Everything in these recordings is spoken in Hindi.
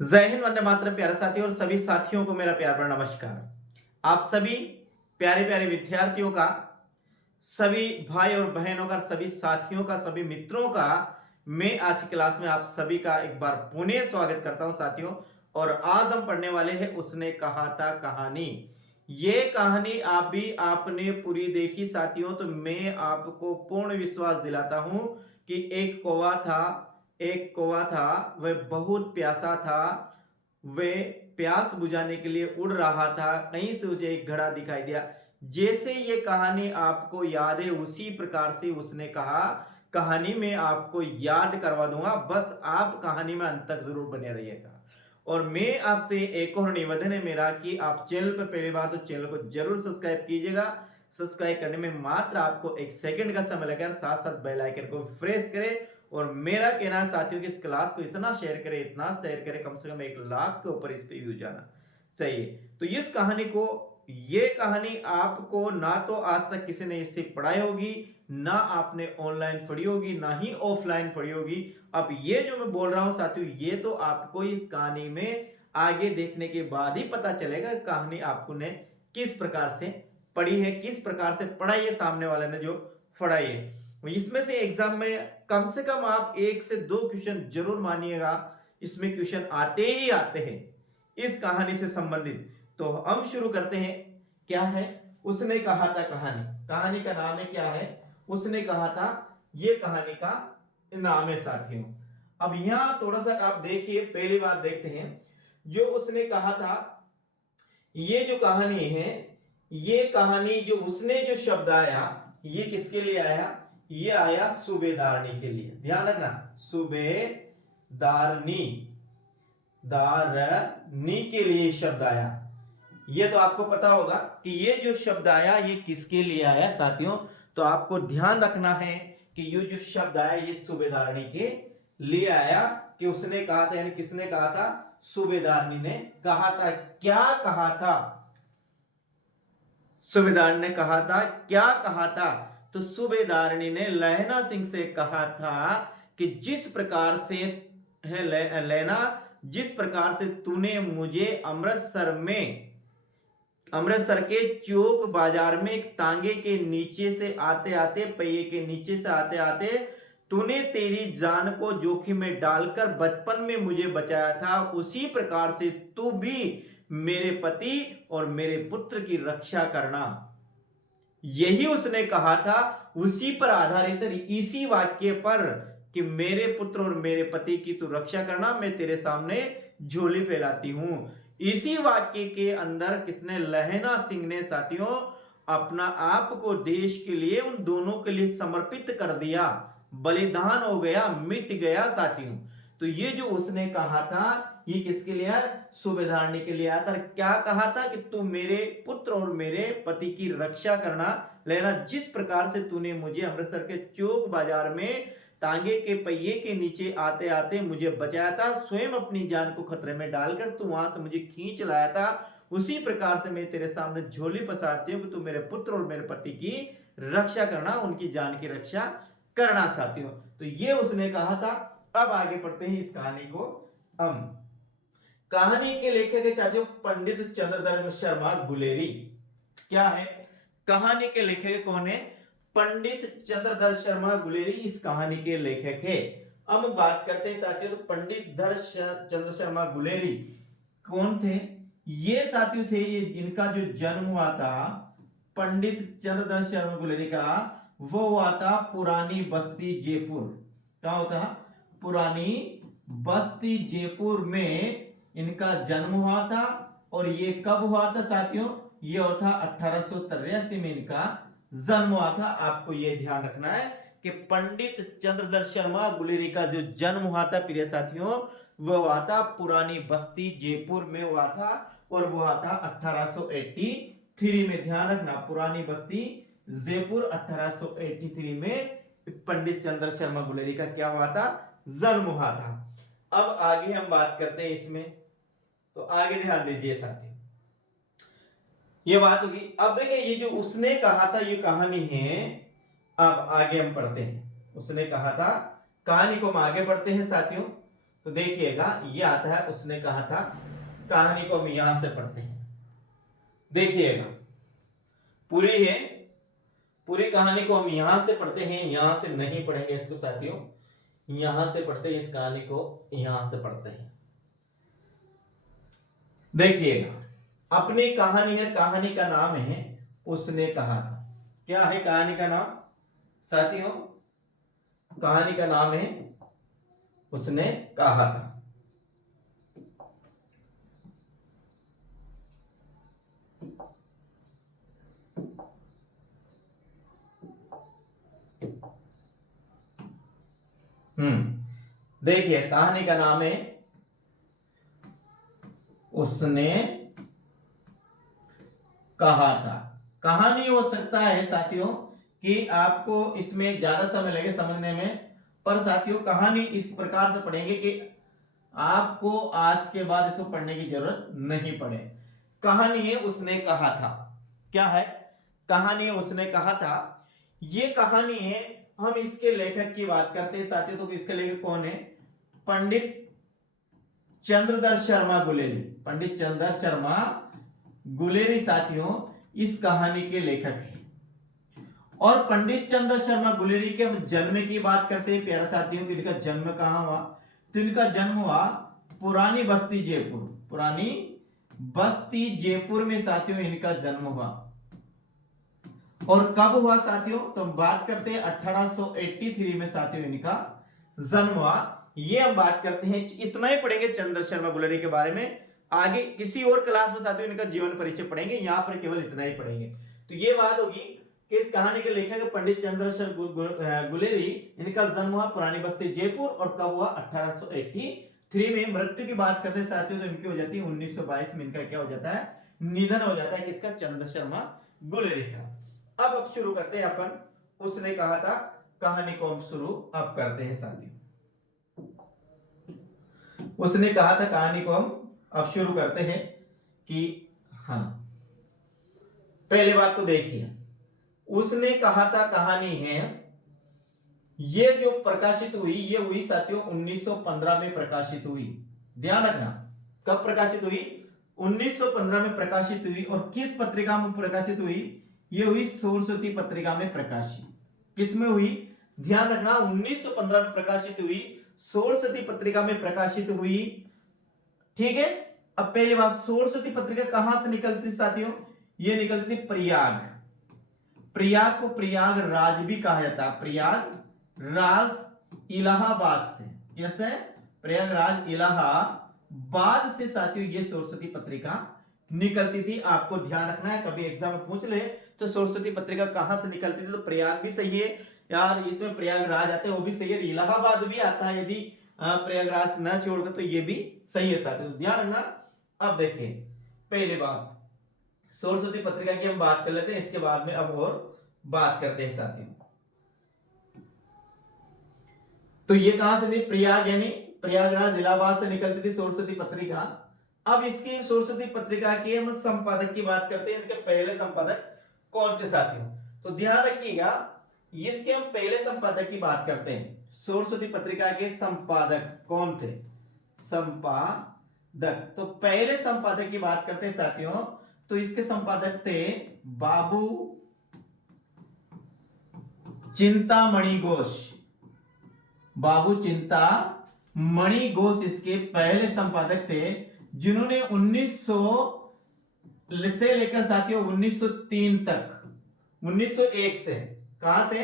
जय हिंद, वंदे मातरम। प्यारे साथियों और सभी साथियों को मेरा प्यार भरा नमस्कार। आप सभी प्यारे प्यारे विद्यार्थियों का, सभी भाई और बहनों का, सभी साथियों का, सभी मित्रों का मैं आज की क्लास में आप सभी का एक बार पुनः स्वागत करता हूं साथियों। और आज हम पढ़ने वाले हैं उसने कहा था कहानी। ये कहानी आप भी आपने पूरी देखी साथियों, तो मैं आपको पूर्ण विश्वास दिलाता हूं कि एक कौवा था, वह बहुत प्यासा था। वह प्यास बुझाने के लिए उड़ रहा था। कहीं से उसे एक घड़ा दिखाई दिया। जैसे ये कहानी आपको याद है उसी प्रकार से उसने कहा कहानी में आपको याद करवा दूंगा, बस आप कहानी में अंत तक जरूर बने रहिएगा। और मैं आपसे एक और निवेदन है मेरा कि आप चैनल पर पहली बार तो चैनल को जरूर सब्सक्राइब कीजिएगा। सब्सक्राइब करने में मात्र आपको एक सेकंड का समय लगेगा, साथ साथ बेल आइकन को प्रेस करें। और मेरा कहना है साथियों कि इस क्लास को इतना शेयर करें, कम से कम 1 लाख के ऊपर इस पे व्यू जाना चाहिए। तो इस कहानी को, ये कहानी आपको ना तो आज तक किसी ने इससे पढ़ाई होगी, ना आपने ऑनलाइन पढ़ी होगी, ना ही ऑफलाइन पढ़ी होगी। अब ये जो मैं बोल रहा हूं साथियों, ये तो आपको इस कहानी में आगे देखने के बाद ही पता चलेगा कहानी आपको ने किस प्रकार से पढ़ी है, किस प्रकार से पढ़ाई है सामने वाले ने जो पढ़ाई है। इसमें से एग्जाम में कम से कम आप 1 से 2 क्वेश्चन जरूर मानिएगा, इसमें क्वेश्चन आते ही आते हैं इस कहानी से संबंधित। तो हम शुरू करते हैं। क्या है उसने कहा था कहानी। कहानी का नाम है क्या है, उसने कहा था। ये कहानी का नाम है साथियों। अब यहां थोड़ा सा आप देखिए, पहली बार देखते हैं जो उसने कहा था। ये जो कहानी है, ये कहानी जो उसने जो शब्द आया, ये किसके लिए आया? ये आया सूबेदारनी के लिए। ध्यान रखना, सूबेदारनी, दारनी के लिए शब्द आया। ये तो आपको पता होगा कि ये जो शब्द आया ये किसके लिए आया साथियों। तो आपको ध्यान रखना है कि ये जो शब्द आया ये सूबेदारनी के लिए आया। कि उसने कहा था, यानी किसने कहा था? सूबेदारनी ने कहा था। क्या कहा था? सूबेदार ने कहा था। क्या कहा था? तो सूबेदारनी ने लहना सिंह से कहा था कि जिस प्रकार से है लेना, जिस प्रकार से तूने मुझे अमृतसर के चौक बाजार में एक तांगे के नीचे से आते आते, पहिए के नीचे से आते आते तूने तेरी जान को जोखिम में डालकर बचपन में मुझे बचाया था, उसी प्रकार से तू भी मेरे पति और मेरे पुत्र की रक्षा करना। यही उसने कहा था। उसी पर आधारित, इसी वाक्य पर कि मेरे पुत्र और मेरे पति की तू रक्षा करना, मैं तेरे सामने झोली फैलाती हूं। इसी वाक्य के अंदर किसने? लहना सिंह ने साथियों अपना आप को देश के लिए, उन दोनों के लिए समर्पित कर दिया, बलिदान हो गया, मिट गया साथियों। तो ये जो उसने कहा था ये किसके लिए है? सूबेदारनी के लिए आया था। क्या कहा था? कि तू मेरे पुत्र और मेरे पति की रक्षा करना। लेना, जिस प्रकार से तूने मुझे अमृतसर के चौक बाजार में तांगे के पहिए के नीचे आते आते मुझे बचाया था, स्वयं अपनी जान को खतरे में डालकर तू वहां से मुझे खींच लाया था, उसी प्रकार से मैं तेरे सामने झोली पसारती हूं कि तू मेरे पुत्र और मेरे पति की रक्षा करना, उनकी जान की रक्षा करना साथियों। तो ये उसने कहा था। अब आगे पढ़ते हैं इस कहानी को हम। कहानी के लेखक है साथियों पंडित चंद्रधर शर्मा गुलेरी। क्या है? कहानी के लेखक कौन है? पंडित चंद्रधर शर्मा गुलेरी इस कहानी के लेखक है। अब हम बात करते हैं साथियों, तो पंडित चंद्र शर्मा गुलेरी कौन थे? ये साथियों थे, ये इनका जो जन्म हुआ था पंडित चंद्रधर शर्मा गुलेरी का, वो हुआ था पुरानी बस्ती जयपुर। क्या होता? पुरानी बस्ती जयपुर में इनका जन्म हुआ था। और ये कब हुआ था साथियों? ये हुआ था 1883 में इनका जन्म हुआ था। आपको ये ध्यान रखना है कि पंडित चंद्रधर शर्मा गुलेरी का जो जन्म हुआ था प्रिय साथियों, वह हुआ था पुरानी बस्ती जयपुर में हुआ था। और वो हुआ था 1883 में। ध्यान रखना, पुरानी बस्ती जयपुर 1883 में पंडित चंद्र शर्मा गुलेरी का क्या हुआ था? जन्म हुआ था। अब आगे हम बात करते हैं इसमें, तो आगे ध्यान दीजिए साथी, ये बात होगी। अब देखिए ये जो उसने कहा था ये कहानी है। अब आगे हम पढ़ते हैं। उसने कहा था कहानी को हम आगे पढ़ते हैं साथियों। तो देखिएगा ये आता है उसने कहा था। कहानी को हम यहां से पढ़ते हैं, देखिएगा पूरी है, पूरी कहानी को हम यहां से पढ़ते हैं, यहां से नहीं पढ़ेंगे इसको साथियों, यहां से पढ़ते हैं इस कहानी को, यहां से पढ़ते हैं। देखिएगा अपनी कहानी है, कहानी का नाम है उसने कहा था। क्या है कहानी का नाम साथियों? कहानी का नाम है उसने कहा था। देखिए कहानी का नाम है उसने कहा था। कहानी हो सकता है साथियों कि आपको इसमें ज्यादा समय लगे समझने में, पर साथियों कहानी इस प्रकार से पढ़ेंगे कि आपको आज के बाद इसको पढ़ने की जरूरत नहीं पड़े। कहानी है उसने कहा था। क्या है? कहानी है उसने कहा था। ये कहानी है, हम इसके लेखक की बात करते हैं साथियों, तो इसके लेखक कौन है? पंडित चंद्रधर शर्मा गुलेरी। पंडित चंद्रधर शर्मा गुलेरी साथियों इस कहानी के लेखक हैं। और पंडित चंद्र शर्मा गुलेरी के हम जन्म की बात करते हैं प्यारे साथियों कि इनका जन्म कहां हुआ? तो इनका जन्म हुआ पुरानी बस्ती जयपुर, पुरानी बस्ती जयपुर में साथियों इनका जन्म हुआ। और कब हुआ साथियों? तो हम बात करते हैं 1883 में साथियों इनका जन्म हुआ। ये हम बात करते हैं, इतना ही पढ़ेंगे चंद्र शर्मा गुलेरी के बारे में। आगे किसी और क्लास में साथियों इनका जीवन परिचय पढ़ेंगे, यहां पर केवल इतना ही पढ़ेंगे। तो ये बात होगी कि इस कहानी के लेखक पंडित चंद्र शर्मा गुलेरी, इनका जन्म हुआ पुरानी बस्ती जयपुर और कब हुआ? 1883 में। मृत्यु की बात करते हैं साथियों तो इनकी हो जाती है 1922 में, इनका क्या हो जाता है? निधन हो जाता है। किसका? चंद्र शर्मा गुलेरी का। अब शुरू करते हैं अपन उसने कहा था कहानी को, हम शुरू अब करते हैं साथियों। उसने कहा था कहानी को हम अब शुरू करते हैं कि हाँ, पहले बात तो देखिए, उसने कहा था कहानी है, ये जो प्रकाशित हुई ये हुई साथियों 1915 में प्रकाशित हुई। ध्यान रखना, कब प्रकाशित हुई? 1915 में प्रकाशित हुई। और किस पत्रिका में प्रकाशित हुई? ये हुई सरस्वती पत्रिका में प्रकाशित। किसमें हुई? ध्यान रखना, 1915 में प्रकाशित हुई, सरस्वती पत्रिका में प्रकाशित हुई। ठीक है। अब पहली बात, सरस्वती पत्रिका कहां से निकलती साथियों? ये निकलती प्रयाग। प्रयाग को प्रयागराज भी कहा जाता है, प्रयागराज इलाहाबाद से। कैसे? प्रयागराज इलाहाबाद से साथियों ये सरस्वती पत्रिका निकलती थी। आपको ध्यान रखना है, कभी एग्जाम में पूछ ले तो सरस्वती पत्रिका कहां से निकलती थी, तो प्रयाग भी सही है यार, इसमें प्रयागराज आता है वो भी सही है, इलाहाबाद भी आता है, यदि प्रयागराज न छोड़कर तो ये भी सही है साथियों, ध्यान रखना। अब देखिए पहले बात, सरस्वती पत्रिका की हम बात कर लेते हैं, इसके बाद में अब और बात करते हैं साथियों। तो ये कहां से थी? प्रयाग यानी प्रयागराज इलाहाबाद से निकलती थी सरस्वती पत्रिका। अब इसकी सरस्वती पत्रिका के हम संपादक की बात करते हैं, इसके पहले संपादक कौन थे साथियों? तो ध्यान रखिएगा, इसके हम पहले संपादक की बात करते हैं। सरस्वती पत्रिका के संपादक कौन थे? संपादक, तो पहले संपादक की बात करते हैं साथियों, तो इसके संपादक थे बाबू चिंतामणि घोष। बाबू चिंतामणि घोष इसके पहले संपादक थे, जिन्होंने 1900 से लेकर साथियों 1903 तक, 1901 से, कहां से?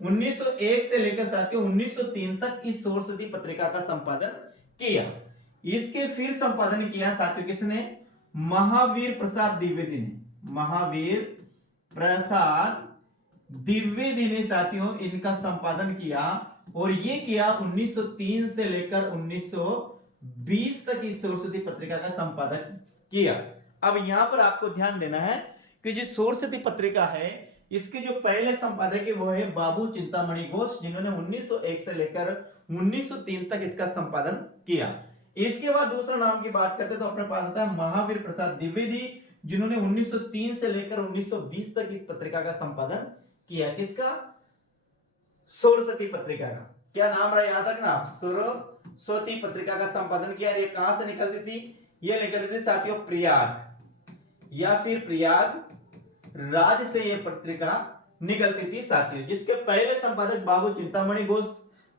1901 से लेकर साथियों 1903 तक इस सरस्वती पत्रिका का संपादन किया। इसके फिर संपादन किया साथियों किसने? महावीर प्रसाद द्विवेदी ने। महावीर प्रसाद द्विवेदी ने साथियों इनका संपादन किया, और ये किया 1903 से लेकर 1920 तक इस सरस्वती पत्रिका का संपादन किया। अब यहां पर आपको ध्यान देना है कि जो सरस्वती पत्रिका है इसके जो पहले संपादक है वो है बाबू चिंतामणि घोष, जिन्होंने 1901 से लेकर 1903 तक इसका संपादन किया। इसके बाद दूसरा नाम की बात करते तो अपने पास आता है महावीर प्रसाद द्विवेदी, जिन्होंने 1903 से लेकर 1920 तक इस पत्रिका का संपादन किया। किसका? सरस्वती पत्रिका का। क्या नाम रहा याद रखना, सरस्वती पत्रिका का संपादन किया। ये कहां से निकलती थी, ये निकलती थी साथियों प्रयाग या फिर प्रयाग राज से ये पत्रिका निकलती थी साथियों, जिसके पहले संपादक बाबू चिंतामणि घोष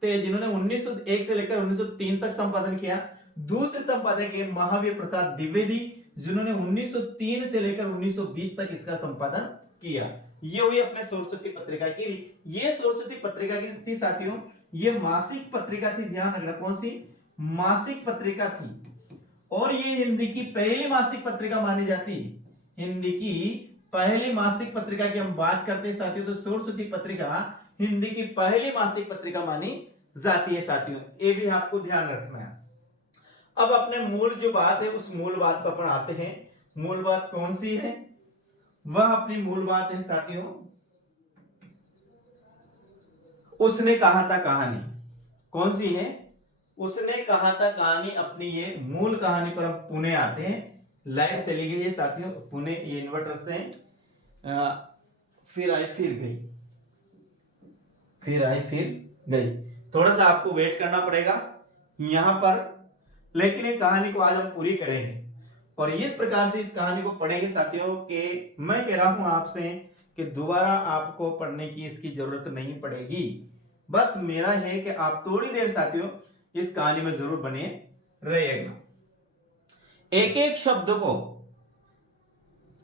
थे, जिन्होंने 1901 से लेकर 1903 तक संपादन किया। दूसरे संपादक है महावीर प्रसाद द्विवेदी, जिन्होंने 1903 से लेकर 1920 तक इसका संपादन किया। ये हुई अपने सरस्वती पत्रिका की। ये सरस्वती पत्रिका की थी साथियों, ये मासिक पत्रिका थी, ध्यान रखना कौन सी मासिक पत्रिका थी, और ये हिंदी की पहली मासिक पत्रिका मानी जाती। हिंदी की पहली मासिक पत्रिका की हम बात करते हैं साथियों, तो सरस्वती पत्रिका हिंदी की पहली मासिक पत्रिका मानी जाती है साथियों, ये भी आपको ध्यान रखना है। अब अपने मूल जो बात है उस मूल बात पर अपन आते हैं। मूल बात कौन सी है, वह अपनी मूल बात है साथियों, उसने कहा था कहानी। कौन सी है, उसने कहा था कहानी। अपनी ये मूल कहानी पर हम पुणे आते हैं। लाइट चली गई है साथियों, पुणे ये इन्वर्टर से फिर आई फिर गई, फिर आई फिर गई। थोड़ा सा आपको वेट करना पड़ेगा यहां पर, लेकिन ये कहानी को आज हम पूरी करेंगे और इस प्रकार से इस कहानी को पढ़ेंगे साथियों कि मैं कह रहा हूं आपसे कि दोबारा आपको पढ़ने की इसकी जरूरत नहीं पड़ेगी। बस मेरा है कि आप थोड़ी देर साथियों इस कहानी में जरूर बने रहेगा। एक एक शब्द को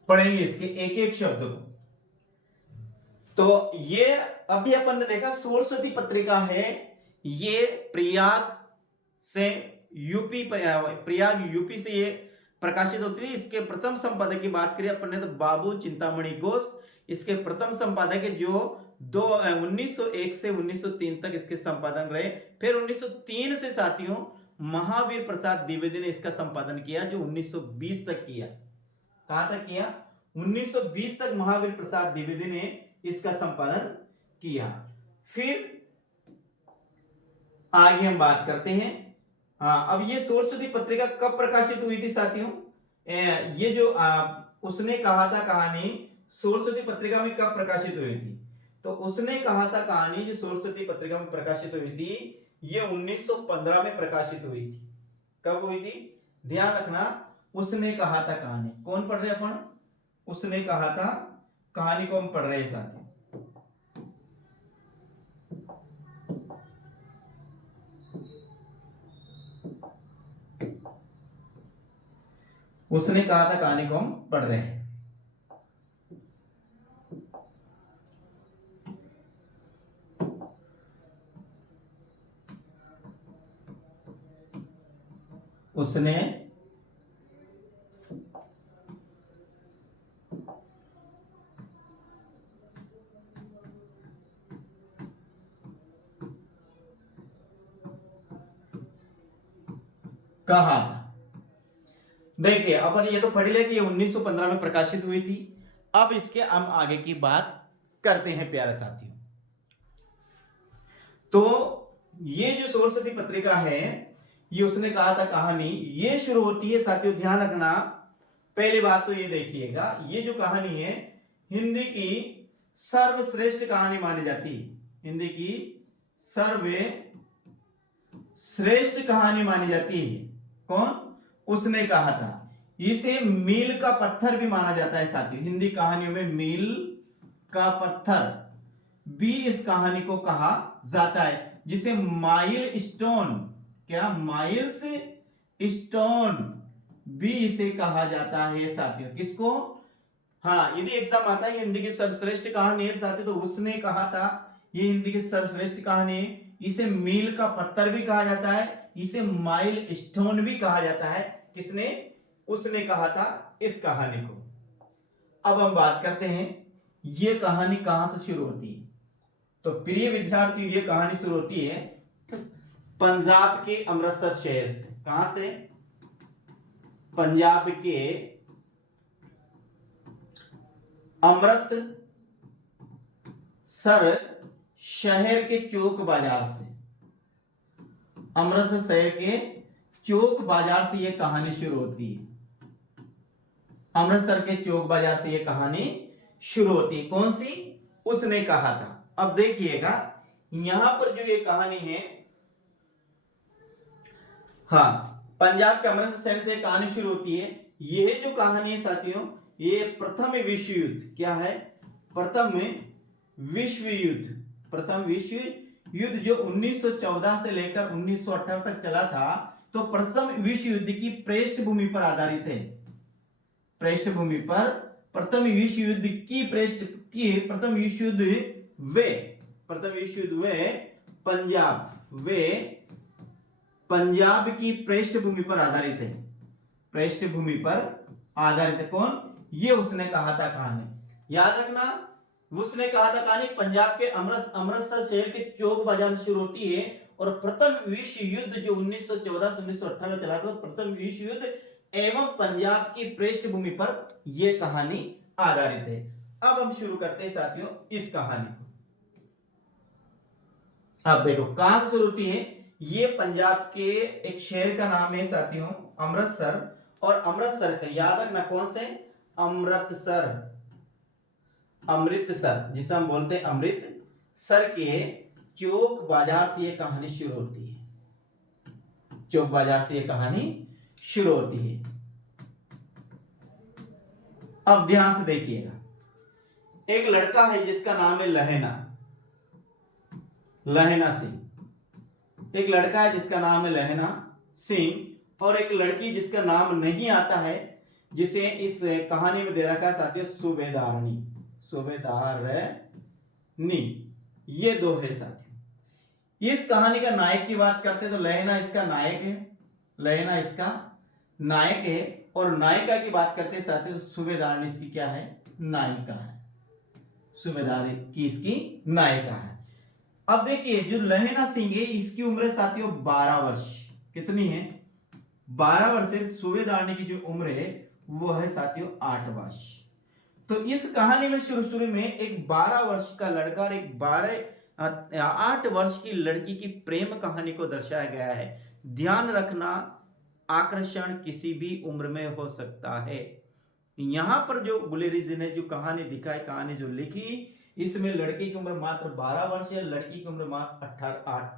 पढ़ेंगे, इसके एक एक शब्द को। तो ये अभी अपन ने देखा सरस्वती पत्रिका है, ये प्रयाग से यूपी, प्रयाग यूपी से ये प्रकाशित होती थी। इसके प्रथम संपादक की बात करें अपन ने तो बाबू चिंतामणि घोष इसके प्रथम संपादक है, जो 1901 से 1903 तक इसके संपादन रहे। फिर 1903 से साथियों महावीर प्रसाद द्विवेदी ने इसका संपादन किया, जो 1920 तक किया। कहां तक किया, 1920 तक महावीर प्रसाद द्विवेदी ने इसका संपादन किया। फिर आगे हम बात करते हैं। हाँ, अब ये सरस्वती पत्रिका कब प्रकाशित हुई थी साथियों, ये जो उसने कहा था कहानी सरस्वती पत्रिका में कब प्रकाशित हुई थी, तो उसने कहा था कहानी जो सरस्वती पत्रिका में प्रकाशित हुई थी, ये 1915 में प्रकाशित हुई थी। कब हुई थी, ध्यान रखना, उसने कहा था कहानी। कौन पढ़ रहे अपन, उसने कहा था कहानी को हम पढ़ रहे हैं साथियों। उसने कहा था कहानी को हम पढ़ रहे हैं। उसने कहा था। देखिए अपन ये तो पढ़ लिया कि ये 1915 में प्रकाशित हुई थी। अब इसके हम आगे की बात करते हैं प्यारे साथियों। तो ये जो सरस्वती पत्रिका है, ये उसने कहा था कहानी, ये शुरू होती है साथियों, ध्यान रखना। पहली बात तो ये देखिएगा, ये जो कहानी है हिंदी की सर्वश्रेष्ठ कहानी मानी जाती है, हिंदी की सर्वश्रेष्ठ कहानी मानी जाती है। कौन, उसने कहा था। इसे मील का पत्थर भी माना जाता है साथियों, हिंदी कहानियों में मील का पत्थर भी इस कहानी को कहा जाता है, जिसे माइल स्टोन, क्या माइल्स स्टोन भी इसे कहा जाता है साथियों। किसको, हाँ, यदि एग्जाम आता है हिंदी की सर्वश्रेष्ठ कहानी है साथियों, तो उसने कहा था ये हिंदी की सर्वश्रेष्ठ कहानी है। इसे मील का पत्थर भी कहा जाता है, इसे माइल स्टोन भी कहा जाता है। किसने, उसने कहा था इस कहानी को। अब हम बात करते हैं ये कहानी कहां से शुरू होती है। तो प्रिय विद्यार्थी, ये कहानी शुरू होती है पंजाब के अमृतसर शहर से। कहां से, पंजाब के अमृतसर शहर के चौक बाजार से, अमृतसर शहर के चौक बाजार से यह कहानी शुरू होती है। अमृतसर के चौक बाजार से यह कहानी शुरू होती है। कौन सी, उसने कहा था। अब देखिएगा यहां पर जो ये कहानी है, हाँ, पंजाब के अमृतसर शहर से कहानी शुरू होती है। यह जो कहानी है साथियों, ये प्रथम विश्व युद्ध, क्या है, प्रथम विश्व युद्ध, प्रथम विश्व युद्ध जो 1914 से लेकर 1918 तक चला था, तो प्रथम विश्व युद्ध की पृष्ठभूमि पर आधारित है। पृष्ठभूमि पर प्रथम विश्व युद्ध की प्रथम विश्व युद्ध वे पंजाब की पृष्ठभूमि पर आधारित है। पृष्ठभूमि पर आधारित है कौन, ये उसने कहा था कहानी, याद रखना। उसने कहा था कहानी पंजाब के अमृतसर शहर के चौक बाजार से शुरू होती है और प्रथम विश्व युद्ध जो 1914 से 1918 चला था, प्रथम विश्व युद्ध एवं पंजाब की पृष्ठभूमि पर यह कहानी आधारित है। अब हम शुरू करते हैं साथियों इस कहानी को। अब देखो कहां से शुरू होती है, ये पंजाब के एक शहर का नाम है साथियों अमृतसर, और अमृतसर का याद रखना कौन से, अमृतसर जिसे हम बोलते हैं अमृतसर के चौक बाजार से ये कहानी शुरू होती है। चौक बाजार से ये कहानी शुरू होती है। अब ध्यान से देखिएगा, एक लड़का है जिसका नाम है लहना सिंह। एक लड़का है जिसका नाम है लहना सिंह और एक लड़की जिसका नाम नहीं आता है, जिसे इस कहानी में दे रखा है साथियों सूबेदारनी। ये दो है साथियों। इस कहानी का नायक की बात करते तो लहना इसका नायक है, और नायिका की बात करते हैं साथियों सूबेदारनी इसकी क्या है, नायिका है। सूबेदारी की इसकी नायिका है। अब देखिए जो लहना सिंह है इसकी उम्र है साथियों 12 वर्ष। कितनी है, 12 वर्ष है। सूबेदारनी की जो उम्र है वो है साथियों 8 वर्ष। तो इस कहानी में शुरू में एक 12 वर्ष का लड़का और एक 8 वर्ष की लड़की की प्रेम कहानी को दर्शाया गया है। ध्यान रखना, आकर्षण किसी भी उम्र में हो सकता है। यहां पर जो गुलेरी जी ने जो कहानी दिखाई, कहानी जो लिखी, इसमें लड़के की उम्र मात्र 12 वर्ष है, लड़की की उम्र मात्र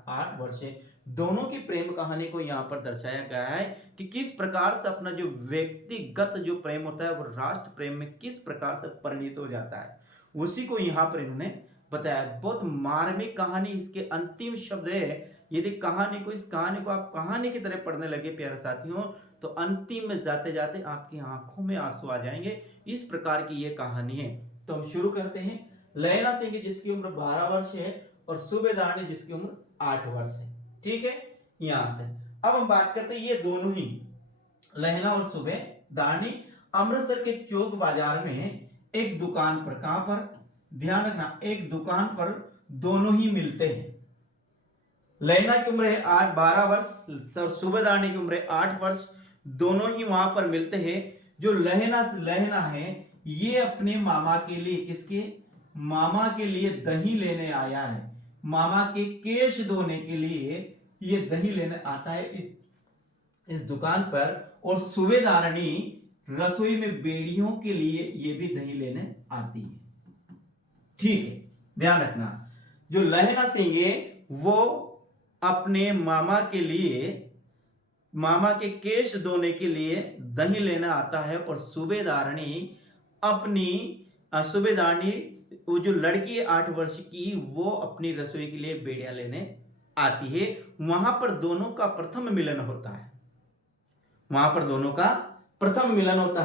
8 वर्ष है। दोनों की प्रेम कहानी को यहाँ पर दर्शाया गया है कि किस प्रकार से अपना जो व्यक्तिगत जो प्रेम होता है वो राष्ट्र प्रेम में किस प्रकार से परिणित हो जाता है, उसी को यहाँ पर इन्होंने बताया। बहुत मार्मिक कहानी, इसके अंतिम शब्द है। यदि इस कहानी को आप कहानी की तरह पढ़ने लगे प्यारे साथियों, तो अंतिम में जाते जाते आपकी आंखों में आंसू आ जाएंगे। इस प्रकार की ये कहानी है। तो हम शुरू करते हैं। लहना सिंह जिसकी उम्र 12 वर्ष है और सूबेदारनी जिसकी उम्र 8 वर्ष है। ठीक है, यहां से अब हम बात करते हैं ये दोनों ही लहना और सूबेदारनी अमृतसर के चौक बाजार में एक दुकान पर, कहां पर, ध्यान रखना, एक दुकान पर दोनों ही मिलते हैं। लहना की उम्र है 12 वर्ष और सूबेदारनी की उम्र है 8 वर्ष। दोनों ही वहां पर मिलते हैं। जो लहना है ये अपने मामा के लिए, किसके, मामा के लिए दही लेने आया है। मामा के केश धोने के लिए ये दही लेने आता है इस दुकान पर, और सूबेदारनी रसोई में बेड़ियों के लिए ये भी दही लेने आती है। ठीक है, ध्यान रखना, जो लहना सिंह है वो अपने मामा के केश धोने के लिए दही लेना आता है, और सूबेदारनी वो जो लड़की है 8 वर्ष की, वो अपनी रसोई के लिए बेड़ियां लेने आती है। वहां पर दोनों का प्रथम मिलन होता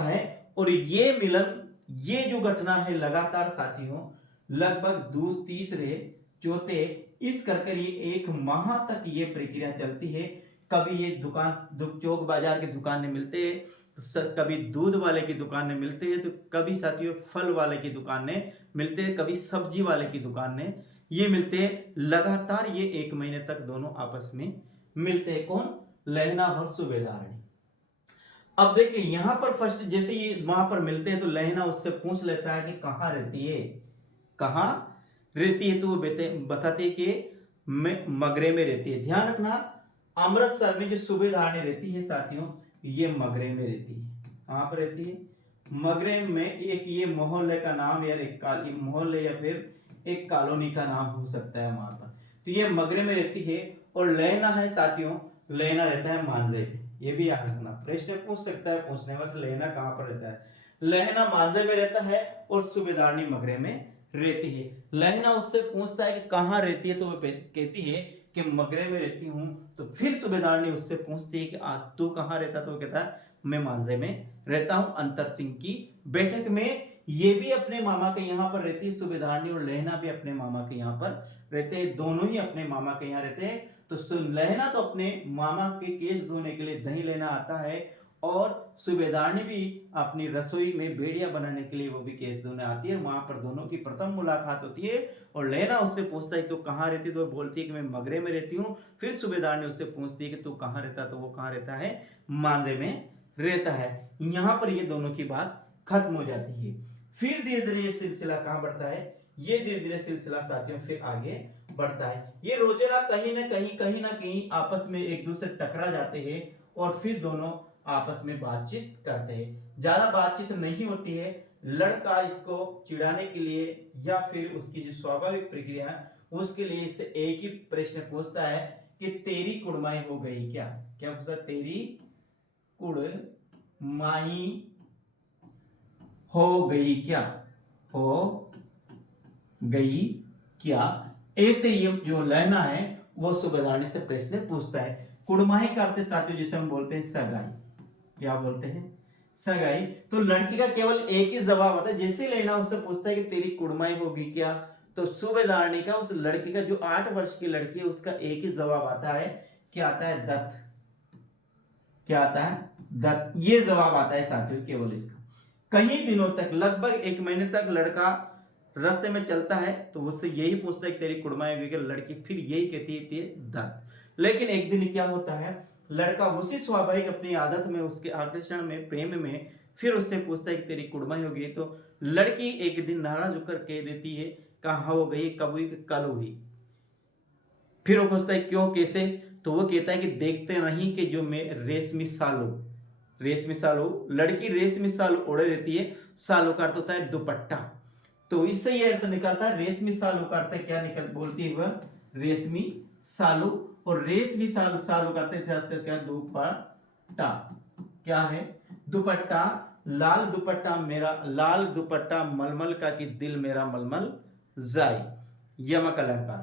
है। और ये जो घटना है लगातार साथियों लगभग तीसरे चौथे इस करके ये 1 माह तक ये प्रक्रिया चलती है। कभी ये चौक बाजार के दुकान में मिलते हैं, कभी दूध वाले की दुकान में मिलते हैं, तो कभी साथियों फल वाले की दुकान में मिलते हैं, कभी सब्जी वाले की दुकान में ये मिलते हैं। लगातार ये 1 महीने तक दोनों आपस में मिलते हैं। कौन, लहना और सूबेदारनी। अब देखिए यहां पर फर्स्ट जैसे ये वहां पर मिलते हैं तो लहना उससे पूछ लेता है कि कहां रहती है, तो वो बताती है कि मैं मगरे में रहती है। ध्यान रखना, अमृतसर में जो सूबेदारनी रहती है साथियों, ये मगरे में रहती है। कहां पर रहती है, मगरे में। एक ये मोहल्ले का नाम या एक मोहल्ले या फिर एक कॉलोनी का नाम हो सकता है वहां पर। तो ये मगरे में रहती है। और लहना है साथियों, लहना रहता है मांझे में। ये भी याद रखना, प्रश्न पूछ सकता है पूछने वक्त लहना कहाँ पर रहता है। लहना मांझे में रहता है और सूबेदारनी मगरे में रहती है। लहना उससे पूछता है कि कहाँ रहती है, तो वो कहती है कि मगरे में रहती हूँ। तो फिर सूबेदारनी उससे पूछती है कि तू कहाँ रहता, तो वो कहता है मैं मांझे में रहता हूँ। अंतर सिंह की बैठक में ये भी अपने मामा के यहाँ पर रहती है सूबेदारनी, और लहना भी अपने मामा के यहाँ पर रहते हैं। दोनों ही अपने मामा के यहाँ रहते हैं। तो लहना तो अपने मामा के केस धोने के लिए दही लेना आता है, और सूबेदारनी भी अपनी रसोई में बेड़िया बनाने के लिए वो भी केस धोने आती है। वहां पर दोनों की प्रथम मुलाकात होती है। और लहना उससे पूछता है तो कहाँ रहती है, तो वो बोलती है कि मैं मगरे में रहती हूँ। फिर सूबेदारनी उससे पूछती है कि तू कहाँ रहता, तो वो कहाँ रहता है, मांझे में रहता है। यहाँ पर ये दोनों की बात खत्म हो जाती है। फिर धीरे धीरे ये सिलसिला कहाँ बढ़ता है, ये धीरे धीरे सिलसिला साथियों फिर आगे बढ़ता है। ये रोजाना कहीं ना कहीं आपस में एक दूसरे टकरा जाते हैं, और फिर दोनों आपस में बातचीत करते हैं। ज्यादा बातचीत नहीं होती है। लड़का इसको चिढ़ाने के लिए या फिर उसकी जो स्वाभाविक प्रक्रिया है उसके लिए इससे एक ही प्रश्न पूछता है कि तेरी कुड़माई हो गई क्या। क्या पूछता, तेरी कुड़माई हो गई क्या, हो गई क्या। ऐसे ये जो लहना है वो सूबेदारनी से प्रश्न पूछता है। कुड़माई करते साथियों जिसे हम बोलते हैं सगाई, क्या बोलते हैं, सगाई। तो लड़की का केवल एक ही जवाब आता है। जैसे लहना उससे पूछता है कि तेरी कुड़माई होगी क्या, तो सूबेदारनी का उस लड़की का जो 8 वर्ष की लड़की है उसका एक ही जवाब आता है, क्या आता है, दत्त। क्या आता है, दत्त। ये जवाब आता है साथियों केवल इसका। कई दिनों तक, लगभग 1 महीने तक लड़का रास्ते में चलता है तो उससे यही पूछता है कि तेरी कुड़माई हुई क्या। लड़की फिर यही कहती है दत्त। लेकिन एक दिन क्या होता है, लड़का उसी स्वाभाविक अपनी आदत में, उसके आकर्षण में, प्रेम में फिर उससे पूछता है कि तेरी कुड़माई हो गई। तो लड़की एक दिन नाराज होकर कह देती है कहाँ हो गई, कब हुई, कल हुई। फिर वो पूछता है क्यों, कैसे, तो वो कहता है कि देखते नहीं कि जो मैं रेशमी सालू, रेशमी सालू, लड़की रेशमी सालू ओढ़े रहती है। सालू का अर्थ होता है दुपट्टा। तो इससे ये अर्थ निकलता है, रेशमी सालू का अर्थ क्या निकल बोलती है वह, रेशमी सालू। और रेशमी सालू, सालू करते थे क्या, दुपट्टा। क्या है, दुपट्टा। लाल दुपट्टा मेरा, लाल दुपट्टा मलमल का कि दिल मेरा मलमल जाए, यमा कलर का।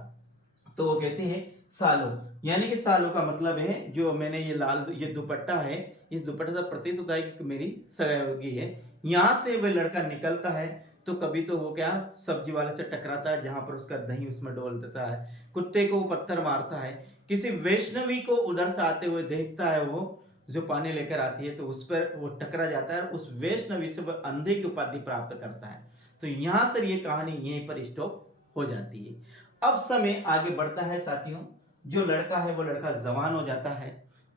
तो वो कहते हैं सालो, यानी कि सालो का मतलब है जो मैंने ये लाल ये दुपट्टा है, इस दुपट्टे से प्रतीत होता है कि मेरी सगाई हो गई है। यहाँ से वह लड़का निकलता है तो कभी तो वो क्या सब्जी वाले से टकराता है, जहां पर उसका दही उसमें डोल देता है, कुत्ते को पत्थर मारता है, किसी वैष्णवी को उधर से आते हुए देखता है, वो जो पानी लेकर आती है तो उस पर वो टकरा जाता है, उस वैष्णवी से वह अंधे की उपाधि प्राप्त करता है। तो यहां से ये कहानी यहीं पर स्टॉप हो जाती है। अब समय आगे बढ़ता है साथियों, जो लड़का है वो लड़का जवान हो जाता है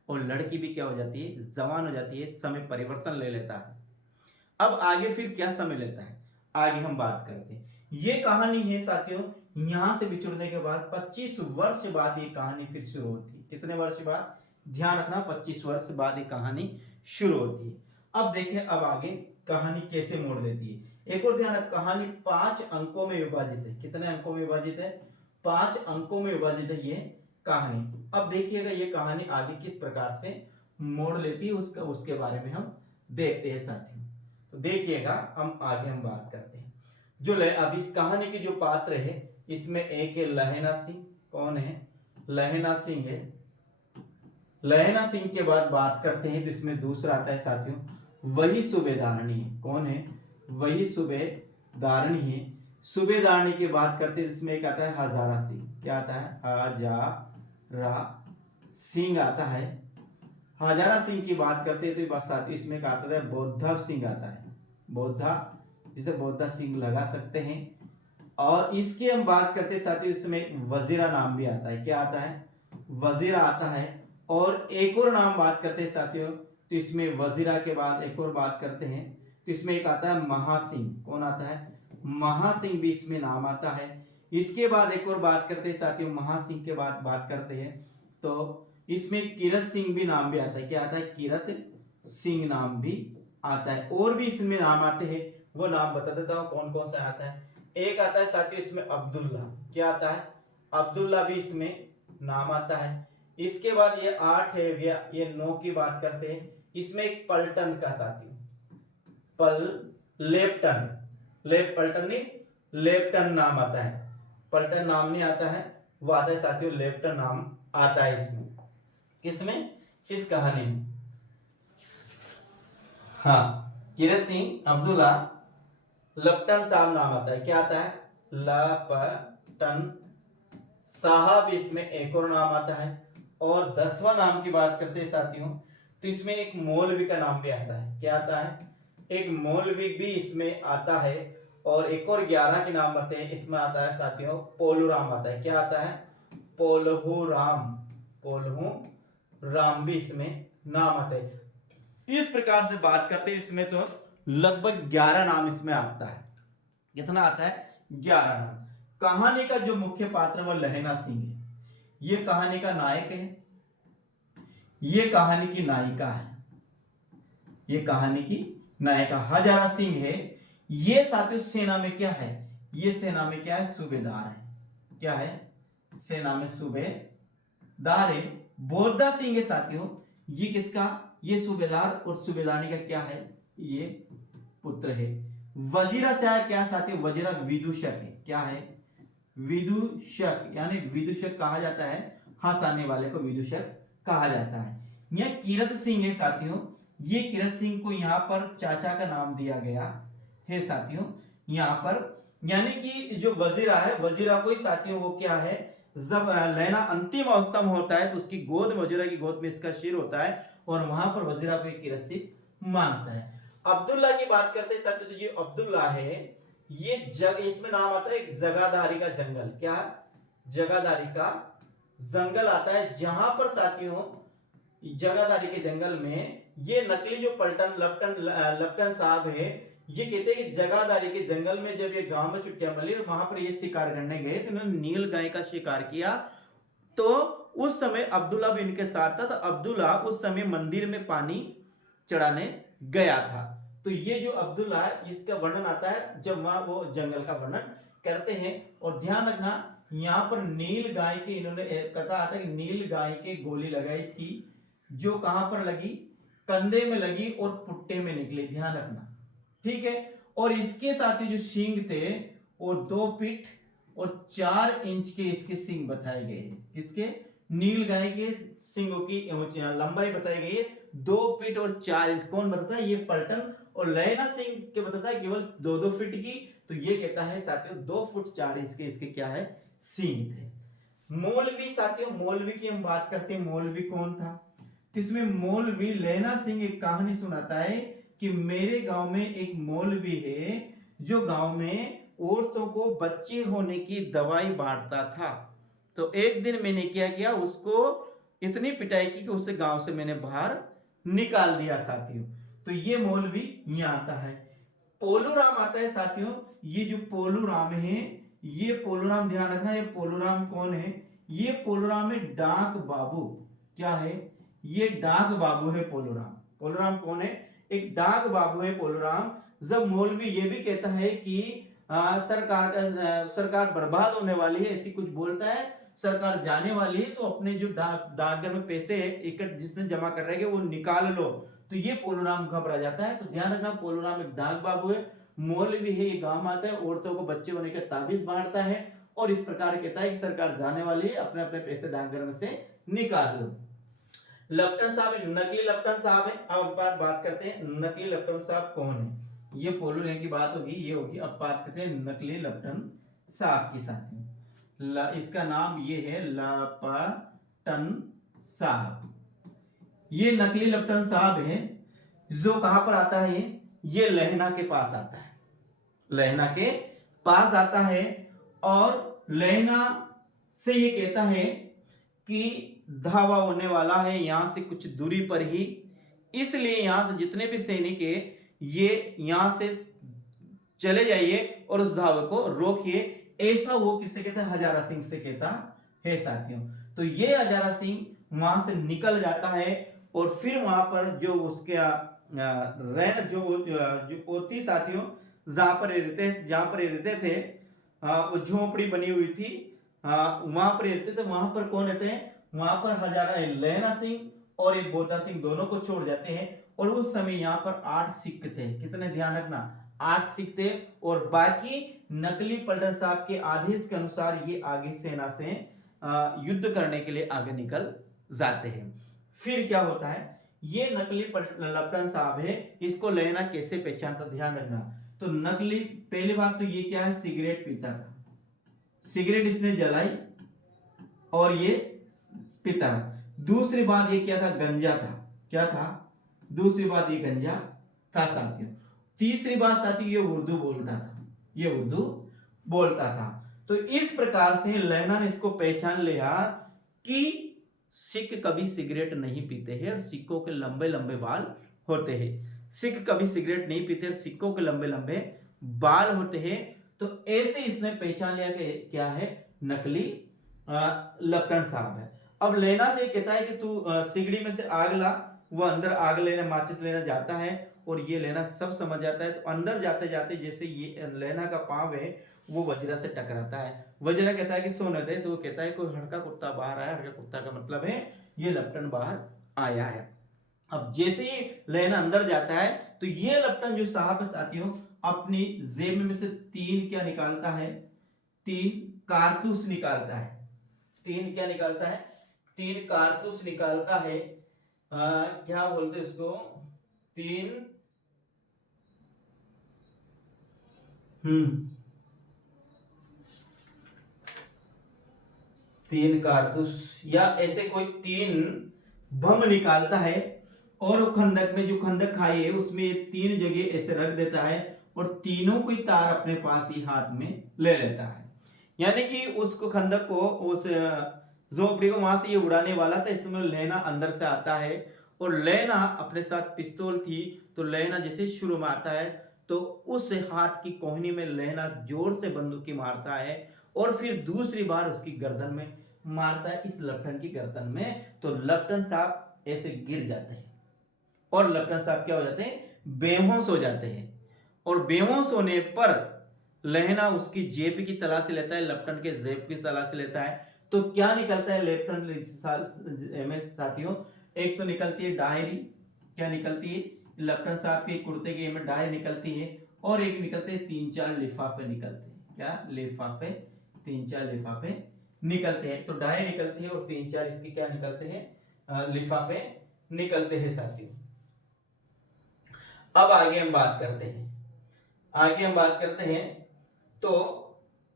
और लड़की भी क्या हो जाती है, जवान हो जाती है, समय परिवर्तन ले लेता है। अब आगे फिर क्या समय लेता है, आगे हम बात करते हैं। ये कहानी है साथियों, यहां से बिछुड़ने के बाद 25 वर्ष बाद ये कहानी फिर शुरू होती है। कितने वर्ष बाद, ध्यान रखना, 25 वर्ष बाद ये कहानी शुरू होती है। अब देखें अब आगे कहानी कैसे मोड़ देती है। एक और ध्यान रख, कहानी 5 अंकों में विभाजित है। कितने अंकों में विभाजित है, 5 अंकों में विभाजित है ये कहानी। अब देखिएगा ये कहानी आगे किस प्रकार से मोड़ लेती है, उसके बारे में हम देखते हैं साथियों। तो देखिएगा हम आगे हम बात करते हैं। जो अब इस कहानी के जो पात्र है, इसमें एक है लहना सिंह। कौन है, लहना सिंह है। लहना सिंह के बाद बात करते हैं तो इसमें दूसरा आता है साथियों, वही सूबेदारनी है। कौन है, वही सूबेदारनी है। सूबेदारनी की बात करते हैं इसमें एक आता है हजारा सिंह। क्या आता है, हजारा सिंह आता है। हजारा सिंह की बात करते हैं तो बस साथियों इसमें क्या आता है, बौद्धा सिंह आता है। बौद्धा, जिसे बौद्धा सिंह लगा सकते हैं। और इसकी हम बात करते हैं साथियों इसमें वजीरा नाम भी आता है। क्या आता है, वजीरा आता है। और एक और नाम बात करते हैं साथियों तो इसमें वजीरा के बाद एक और बात करते हैं तो इसमें एक आता है महासिंह। कौन आता है, महासिंह भी इसमें नाम आता है। इसके बाद एक और बात करते हैं साथियों, महासिंह के बाद बात करते हैं तो इसमें किरत सिंह भी नाम भी आता है। क्या आता है, किरत सिंह नाम भी आता है। और भी इसमें नाम आते हैं, वो नाम बता देता हूँ कौन कौन सा आता है। एक आता है साथियों इसमें अब्दुल्ला। क्या आता है, अब्दुल्ला भी इसमें नाम आता है। इसके बाद ये 8 है, ये 9 की बात करते हैं। इसमें एक पलटन का साथी, लेप्टन, पलटन नहीं, लेप्टन नाम आता है। पलटन नाम नहीं आता है, वो आता है साथियों, लेप्टन नाम आता है इसमें। किसमें? इस कहानी में। हाँ, कीरत सिंह अब्दुल्ला, लपटन साहब नाम आता है। क्या आता है? लपटन साहब, इसमें एक और नाम आता है। और 10वां नाम की बात करते हैं साथियों, तो इसमें एक मौलवी का नाम भी आता है। क्या आता है? एक मौलवी भी इसमें आता है। और एक और 11 के नाम आते हैं। इसमें आता है साथियों पोलूराम आता है। क्या आता है? पोलहूराम, पोलहूराम भी इसमें नाम आते हैं। इस प्रकार से बात करते हैं, इसमें तो लगभग 11 नाम इसमें आता है। कितना आता है? 11 नाम। कहानी का जो मुख्य पात्र वो लहना सिंह है। ये कहानी का नायक है, ये कहानी की नायिका है। ये कहानी की नायिका हजारा सिंह है। ये साथियों सेना में क्या है? ये सेना में क्या है? सूबेदार है। क्या है? सेना में सूबेदार है। बोरदा सिंह है साथियों, ये किसका? ये सूबेदार और सूबेदारनी का क्या है? ये पुत्र है। वजीरा से आया क्या साथियों? वजीरा विदूषक है। क्या है? विदूषक, यानी विदूषक कहा जाता है, हंसाने वाले को विदूषक कहा जाता है। यह कीरत सिंह है साथियों, ये कीरत सिंह को यहाँ पर चाचा का नाम दिया गया है साथियों। यहाँ पर यानी कि जो वजीरा है, वजीरा को ही साथियों वो क्या है, जब लैना अंतिम अवस्था में होता है तो उसकी गोद में, वजीरा की गोद में इसका सिर होता है और वहां पर वजीरा को एक कीरत सिंह मांगता है। अब्दुल्ला की बात करते हैं साथियों, तो ये अब्दुल्ला है, ये इसमें नाम आता है एक जगाधारी का जंगल। क्या? जगाधारी का जंगल आता है, जहां पर साथियों जगाधारी के जंगल में ये नकली जो लपटन साहब है, ये कहते हैं कि जगाधारी के जंगल में जब ये गांव में छुट्टियां मिली, वहां पर ये शिकार करने गए तो इन्होंने नील गाय का शिकार किया। तो उस समय अब्दुल्ला भी इनके साथ था। तो अब्दुल्ला उस समय मंदिर में पानी चढ़ाने गया था। तो ये जो अब्दुल्ला है, इसका वर्णन आता है जब वहां वो जंगल का वर्णन करते हैं। और ध्यान रखना, यहाँ पर नील गाय के, इन्होंने कथा आता है कि नील गाय के गोली लगाई थी, जो कहां पर लगी? कंधे में लगी और पुट्टे में निकली। ध्यान रखना, ठीक है। और इसके साथ ही जो सींग थे वो 2 फीट और 4 इंच के इसके सींग बताए गए हैं। किसके? नील गाय के सींगों की लंबाई बताई गई है 2 फीट और 4 इंच। कौन बताता है? ये पलटन। और लैना सिंह के बताता है केवल 2-2 फीट की। तो ये कहता है साथियों 2 फुट 4 इंच के इसके क्या है? सींग थे। मौलवी साथियों, मौलवी की हम बात करते हैं, मौलवी कौन था? इसमें मौलवी लैना सिंह एक कहानी सुनाता है कि मेरे गांव में एक मौलवी है जो गांव में औरतों को बच्चे होने की दवाई बांटता था। तो एक दिन मैंने क्या किया, उसको इतनी पिटाई की कि उसे गांव से मैंने बाहर निकाल दिया साथियों। तो ये मौलवी यहाँ आता है। पोलूराम आता है साथियों, ये जो पोलूराम है, ये पोलूराम ध्यान रखना, ये पोलूराम कौन है? ये पोलूराम है डाक बाबू। क्या है? ये डाक बाबू है पोलूराम। पोलूराम कौन है? एक डाक बाबू है पोलूराम। जब मौलवी ये भी कहता है कि सरकार बर्बाद होने वाली है, ऐसी कुछ बोलता है, सरकार जाने वाली है, तो अपने जो डाकघर में पैसे इकट्ठे जिसने जमा कर रहे हैं वो निकाल लो। तो ये पोलूराम घबरा जाता है। तो ध्यान रखना, पोलूराम एक डाक बाबू है, मौलवी है, ये गांव आता है, औरतों को बच्चे होने का ताबीज बांटता है और इस प्रकार कहता है कि सरकार जाने वाली है, अपने अपने पैसे डाकघर में से निकाल लो। लपटन साहब, नकली लपटन साहब है। अब बात करते हैं नकली लपटन साहब कौन है। ये पोलूरे की बात होगी, ये होगी। अब बात करते हैं नकली लपटन साहब की साथी। इसका नाम ये है लपटन साहब। ये नकली लपटन साहब है जो कहां पर आता है? ये लहना के पास आता है, लहना के पास आता है और लहना से ये कहता है कि धावा होने वाला है यहां से कुछ दूरी पर ही, इसलिए यहां से जितने भी सैनिक है ये यहां से चले जाइए और उस धावे को रोकिए। ऐसा वो किससे कहता है? हजारा सिंह से कहता है साथियों। तो ये हजारा सिंह वहां से निकल जाता है और फिर वहां पर जो उसके रहन जो पोती साथियों जहां पर रहते थे, वो झोपड़ी बनी हुई थी, वहां पर रहते थे, वहां पर कौन रहते हैं, वहां पर हजारा लहना सिंह और एक बोधा सिंह दोनों को छोड़ जाते हैं। और उस समय यहाँ पर 8 सिख थे, कितने ध्यान रखना, 8 सिख थे। और बाकी नकली पलटन साहब के आदेश के अनुसार ये आगे सेना से युद्ध करने के लिए आगे निकल जाते हैं। फिर क्या होता है, ये नकली लपटन साहब है, इसको लेना कैसे पहचानता, ध्यान रखना। तो नकली, पहली बात तो ये क्या है, सिगरेट पीता था, सिगरेट इसने जलाई और ये पीता। दूसरी बात ये क्या था, गंजा था, क्या था, दूसरी बात ये गंजा था साथियों। तीसरी बात साथियों ये उर्दू बोलता था, ये उर्दू बोलता था। तो इस प्रकार से लेना ने इसको पहचान लिया कि सिख कभी सिगरेट नहीं पीते हैं और सिखों के लंबे लंबे बाल होते हैं। सिख कभी सिगरेट नहीं पीते और सिखों के लंबे लंबे बाल होते हैं। तो ऐसे इसने पहचान लिया कि क्या है, नकली लपटन साहब है। अब लेना से कहता है कि तू सिगड़ी में से आग ला, वो अंदर आग लेने, माचिस लेने जाता है और ये लेना सब समझ जाता है। तो अंदर जाते जाते जैसे ये लेना का पांव है वो वज्रा से टकराता है। वज्रा कहता है कि सोने दे, तो वो कहता है कोई हड़का कुत्ता बाहर आया। हड़का कुत्ता का मतलब है ये लपटन बाहर आया है। अब जैसे ही लेना अंदर जाता है तो ये लपटन जो साहब है साथियों अपनी जेब में से 3 क्या निकालता है, 3 कारतूस निकालता है। 3 क्या निकालता है, 3 कारतूस निकालता है। क्या बोलते उसको, 3 3 कारतूस या ऐसे कोई 3 बम निकालता है। और खंदक में, जो खंदक खाई है उसमें 3 जगह ऐसे रख देता है और तीनों कोई तार अपने पास ही हाथ में ले लेता है। यानी कि उसको खंदक को, उस झोपड़ी को वहां से ये उड़ाने वाला था। इसमें लेना अंदर से आता है और लेना अपने साथ पिस्तौल थी। तो लेना जैसे शुरू में आता है तो उस हाथ की कोहनी में लेना जोर से बंदूकी मारता है और फिर दूसरी बार उसकी गर्दन में मारता है, इस लपटन की गर्दन में। तो लपटन साहब ऐसे गिर जाते हैं और लपटन साहब क्या हो जाते हैं, बेहोश हो जाते हैं। और बेहोश होने पर लहना उसकी जेब की तलाशी लेता है, लपटन के जेब की तलाशी लेता है। तो क्या निकलता है लपटन में साथियों, एक तो निकलती है डायरी, क्या निकलती है, लपटन साहब के कुर्ते के में डायरी निकलती है। और एक निकलते हैं 3-4 लिफाफे निकलते हैं, क्या लिफाफे, 3-4 लिफाफे निकलते हैं। तो डायरी निकलती है और 3-4 इसके क्या निकलते हैं, लिफाफे निकलते हैं साथियों। अब आगे हम बात करते हैं, आगे हम बात करते हैं। तो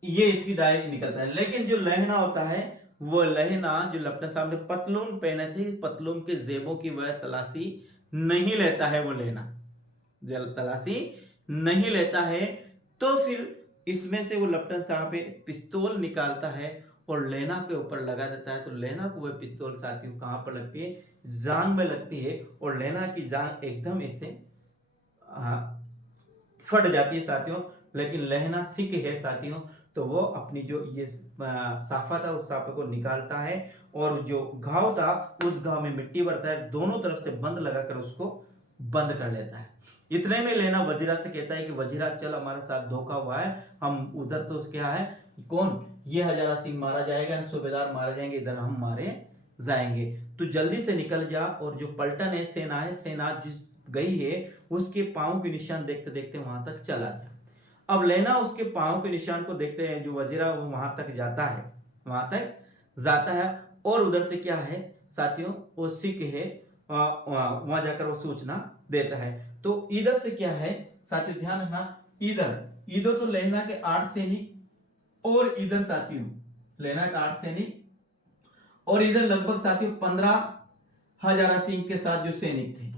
ये इसकी डायरी निकलता है। लेकिन जो लहना होता है, वो लहना जो लपटन साहब ने पतलून पहने थे, पतलून के जेबों की वह तलाशी नहीं लेता है, वो लेना जल तलाशी नहीं लेता है। तो फिर इसमें से वो लपटन साहब पे पिस्तौल निकालता है और लेना के ऊपर लगा देता है। तो लेना को वह पिस्तौल साथियों कहां पर लगती है, जांग में लगती है। और लेना की जांग एकदम ऐसे फट जाती है साथियों। लेकिन लहना सिख है साथियों, तो वो अपनी जो ये साफा था उस साफे को निकालता है और जो घाव था उस घाव में मिट्टी भरता है, दोनों तरफ से बंद लगाकर उसको बंद कर लेता है। इतने में लेना वजीरा से कहता है कि वजीरा चल, हमारे साथ धोखा हुआ है, हम उधर तो क्या है, कौन, ये हजारा सिंह मारा जाएगा, सूबेदार मारे जाएंगे, इधर हम मारे जाएंगे, तो जल्दी से निकल जा। और जो पलटन है, सेना जिस गई है उसके पांव के निशान देखते देखते वहां तक चला जाए। अब लेना उसके पांव के निशान को देखते हैं, जो वजीरा वो वहां तक जाता है, वहां तक जाता है। और उधर से क्या है साथियों, वो सिख है, वहां जाकर वो सूचना देता है। तो इधर से क्या है साथियों, ध्यान रखना, इधर इधर तो लेना के 8 सैनिक और इधर साथियों लेना के 8 सैनिक और इधर लगभग साथियों 15 हजारा सिंह के साथ जो सैनिक थे,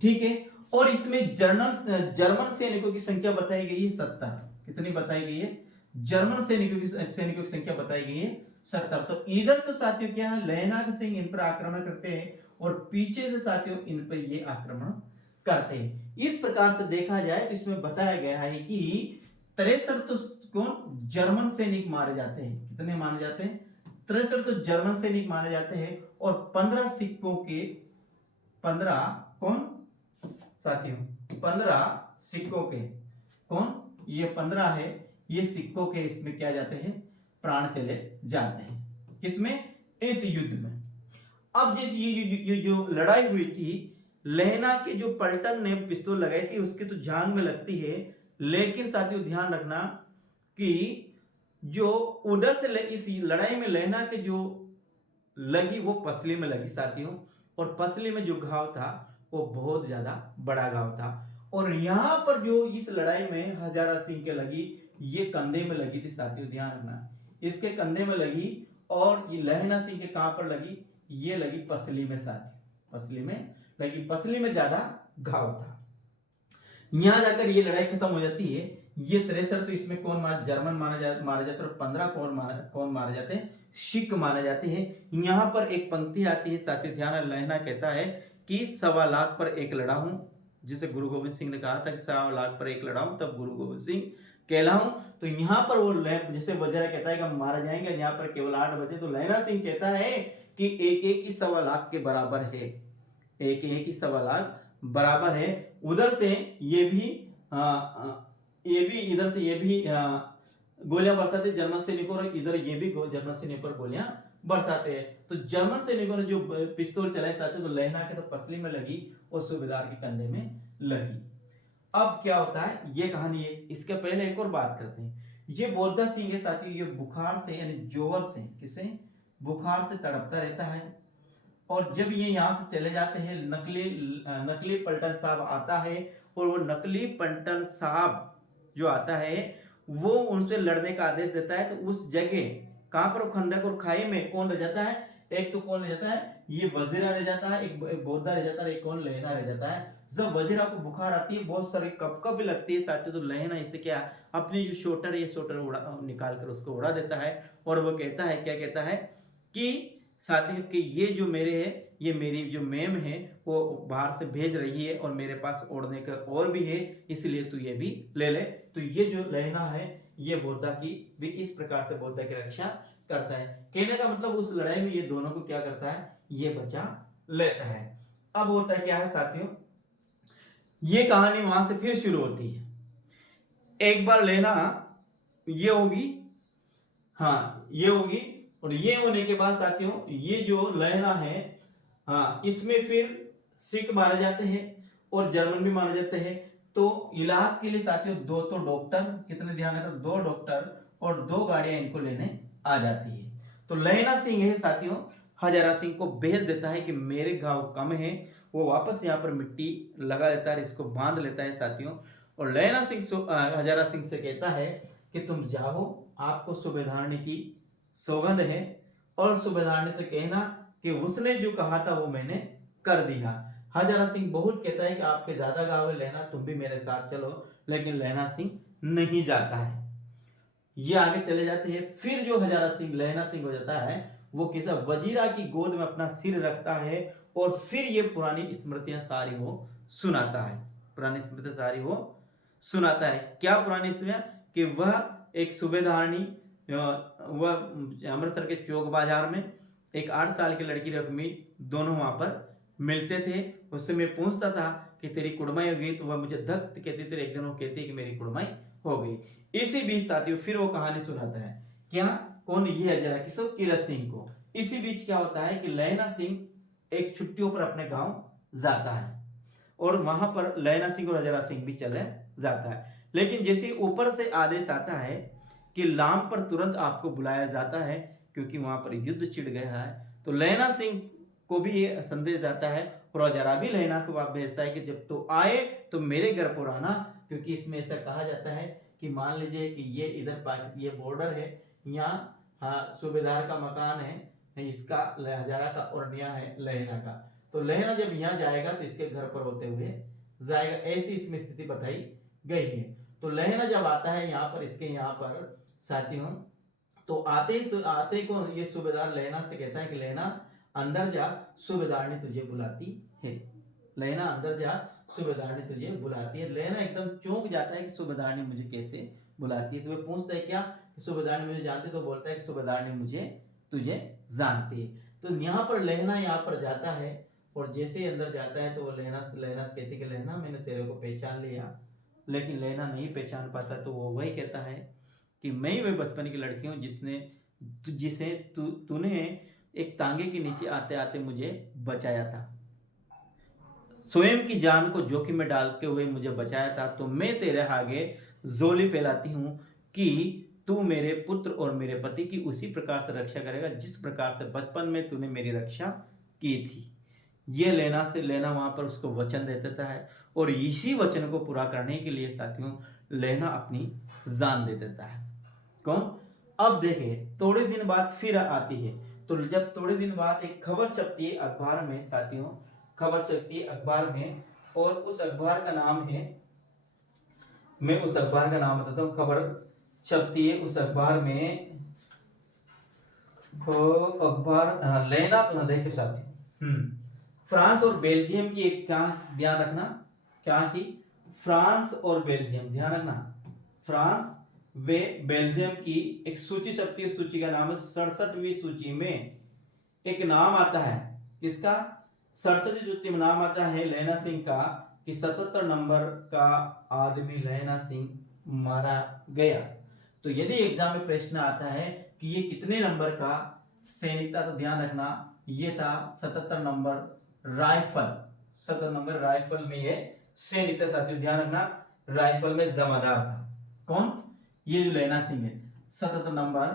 ठीक है। और इसमें जर्मन सैनिकों की संख्या बताई गई है 70। कितनी बताई गई है, जर्मन सैनिकों की संख्या बताई गई है 70। तो इधर तो साथियों क्या है, लेना के सिंह इन पर आक्रमण करते हैं और पीछे से साथियों इन पर ये आक्रमण करते हैं। इस प्रकार से देखा जाए तो इसमें बताया गया है कि 63 तो कौन, जर्मन सैनिक मारे जाते हैं। कितने मारे जाते हैं, 63 तो जर्मन सैनिक मारे जाते हैं। और 15 सिक्कों के 15 कौन साथियों, 15 सिक्कों के, कौन, ये 15 है, ये सिक्कों के इसमें क्या जाते हैं, प्राण चले जाते हैं। किसमें? इस युद्ध में। अब जिस ये जो लड़ाई हुई थी, लहना के जो पलटन ने पिस्तौल लगाई थी उसकी तो जान में लगती है, लेकिन साथियों ध्यान रखना कि जो उधर से इस लड़ाई में लहना के जो लगी वो पसली में लगी साथियों, और पसली में जो घाव था वो बहुत ज्यादा बड़ा घाव था। और यहां पर जो इस लड़ाई में हजारा सिंह के लगी, ये कंधे में लगी थी साथियों, ध्यान रखना, इसके कंधे में लगी। और ये लहना सिंह के कहां पर लगी? ये लगी पसली में साथियों, पसली में लगी, पसली में ज्यादा घाव था। यहां जाकर ये लड़ाई खत्म हो जाती है। ये 63 तो इसमें कौन जर्मन मारे जाते और 15 कौन मारे जाते हैं? सिख माने जाते हैं। यहां पर एक पंक्ति आती है साथियों, ध्यान, लहना कहता है कि 1.25 लाख पर एक लड़ा हूं, जिसे गुरु गोविंद सिंह ने कहा था कि 1.25 लाख पर एक लड़ा हूं तब गुरु गोविंद सिंह कहलाऊं। तो यहां पर वो जैसे वज्रा कहता है कि हम मारे जाएंगे, यहां पर केवल 8 बचे, तो लहना सिंह कहता है कि एक एक की 1.25 लाख के बराबर है, एक एक की 1.25 लाख बराबर है। उधर से ये भी इधर से ये भी गोलियां बरसाते जर्मन सैनिकों, और इधर ये भी जर्मन सैनिकों पर गोलियां बरसाते हैं। तो जर्मन सैनिकों ने जो पिस्तौल चलाए साथियों, तो लहना के तो पसली में लगी और सूबेदार के कंधे में लगी। अब क्या होता है, ये कहानी है। इसके पहले एक और बात करते हैं। ये बोधा सिंह है साथियों, ये बुखार से यानी जोवर से, किसे? बुखार से तड़पता रहता है। और जब ये यहाँ से चले जाते हैं, नकली पलटन साहब आता है, और वो नकली पलटन साहब जो आता है वो उनसे लड़ने का आदेश देता है। तो उस जगह कहां पर खंदक और खाई में कौन रह जाता है? एक तो कौन रह जाता है? ये वजीरा रह जाता है, एक बोधा रह जाता है, एक कौन? लहना रह जाता है। जब वजीरा को बुखार आती है, बहुत सारी कप भी लगती है साथियों, तो लहना इसे क्या, अपनी जो शोटर है, ये शोटर निकाल कर उसको उड़ा देता है। और वो कहता है, क्या कहता है कि साथियों कि ये जो मेरे है, ये मेरी जो मेम है वो बाहर से भेज रही है, और मेरे पास ओढ़ने का और भी है, इसलिए तू ये भी ले ले। तो ये जो लहना है ये बोधा की भी इस प्रकार से बोधा की रक्षा करता है। कहने का मतलब उस लड़ाई में ये दोनों को क्या करता है? ये बचा लेता है। अब होता है क्या है साथियों, ये कहानी वहां से फिर शुरू होती है। एक बार लेना ये होगी, हाँ ये होगी, और ये होने के बाद साथियों ये जो लहना है, हाँ इसमें फिर सिख मारे जाते हैं और जर्मन भी मारे जाते हैं। तो इलाज के लिए साथियों दो तो डॉक्टर, कितने ध्यान रखो, 2 डॉक्टर और 2 गाड़ियां इनको लेने आ जाती है। तो लहना सिंह है साथियों, हजारा सिंह को भेज देता है कि मेरे घाव कम है, वो वापस यहाँ पर मिट्टी लगा लेता है, इसको बांध लेता है साथियों। और लहना सिंह हजारा सिंह से कहता है कि तुम जाओ, आपको सूबेदारनी की सौगंध है, और सूबेदारनी से कहना कि उसने जो कहा था वो मैंने कर दिया। हजारा सिंह बहुत कहता है कि आपके ज्यादा गाँव है लहना, तुम भी मेरे साथ चलो, लेकिन लहना सिंह नहीं जाता है। ये आगे चले जाते हैं। फिर जो हजारा सिंह लहना सिंह हो जाता है, वो किसा वजीरा की गोद में अपना सिर रखता है, और फिर ये पुरानी स्मृतियां सारी वो सुनाता है, पुरानी स्मृतियां सारी वो सुनाता है। क्या पुरानी स्मृतियां? कि वह एक सूबेदारनी, वह अमृतसर के चौक बाजार में एक 8 साल की लड़की रकमी, दोनों वहां पर मिलते थे। उससे मैं पूछता था कि तेरी कुड़माई हो गई, तो वह मुझे धक कहती थी, एक दिन वो कहती है कि मेरी कुड़माई हो गई। इसी बीच साथियों फिर वो कहानी सुनाता है, क्या? कौन? ये हजारा किसको? किरत सिंह को। इसी बीच क्या होता है कि लहना सिंह एक छुट्टियों पर अपने गांव जाता है, और वहां पर लहना सिंह और हजारा सिंह भी चले जाता है। लेकिन जैसे ऊपर से आदेश आता है कि लाम पर तुरंत आपको बुलाया जाता है, क्योंकि वहां पर युद्ध छिड़ गया है, तो लहना सिंह को भी ये संदेश जाता है, और हजारा भी लहना को भेजता है कि जब तो आए तो मेरे घर पर आना, क्योंकि इसमें ऐसा कहा जाता है कि मान लीजिए कि ये इधर पाकिस्तान, ये बॉर्डर है, यहाँ हाँ सूबेदार का मकान है इसका, हजारा का, और यहाँ है लहना का। तो लहना जब यहाँ जाएगा तो इसके घर पर होते हुए जाएगा, ऐसी इसमें स्थिति बताई गई है। तो लहना जब आता है यहाँ पर, इसके यहाँ पर साथियों, तो आते को ये सूबेदार लहना से कहता है कि लहना अंदर जा, सूबेदारनी तुझे बुलाती है। लहना अंदर जा, सूबेदारनी तुझे बुलाती है। लहना एकदम चौंक जाता है कि सूबेदारनी मुझे कैसे बुलाती है। तो वह पूछता है क्या सूबेदारनी मुझे जानती है? तो बोलता है कि सूबेदारनी मुझे तुझे जानती है। तो यहाँ पर लहना यहाँ पर जाता है, और जैसे ही अंदर जाता है तो वो लहना से कहती है कि लहना मैंने तेरे को पहचान लिया। लेकिन लहना नहीं पहचान पाता, तो वो वही कहता है कि मैं ही वही बचपन की लड़की हूँ जिसे तूने एक तांगे के नीचे आते आते मुझे बचाया था, स्वयं की जान को जोखिम में डालते हुए मुझे बचाया था। तो मैं तेरे आगे जोली फैलाती हूँ कि तू मेरे पुत्र और मेरे पति की उसी प्रकार से रक्षा करेगा जिस प्रकार से बचपन में तूने मेरी रक्षा की थी। ये लेना से लेना वहां पर उसको वचन दे देता है और इसी वचन को पूरा करने के लिए साथियों लेना अपनी जान दे देता है। कौन? अब देखिए थोड़े दिन बाद फिर आती है। तो जब थोड़े दिन बाद एक खबर छपती है अखबार में साथियों, खबर चलती है अखबार में, और उस अखबार का नाम है, मैं उस अखबार का नाम बताता हूँ। खबर छपती है उस अखबार में, तो अखबार लेना तो ना देखे साथी, फ्रांस और बेल्जियम की एक, क्या ध्यान रखना, क्या की, फ्रांस और बेल्जियम, ध्यान रखना, फ्रांस वे बेल्जियम की एक सूची छपती है। सूची का नाम है 67वीं सूची में एक नाम आता है, किसका? 67वीं सूची में नाम आता है लैना सिंह का, कि 77 नंबर का आदमी लैना सिंह मारा गया। तो यदि एग्जाम में प्रश्न आता है कि ये कितने नंबर का सैनिक था, तो ध्यान रखना ये था 77 नंबर राइफल, 77 नंबर राइफल में ये सैनिक था साथियों। ध्यान रखना राइफल में जमादार था। कौन? ये जो लैना सिंह है 77 नंबर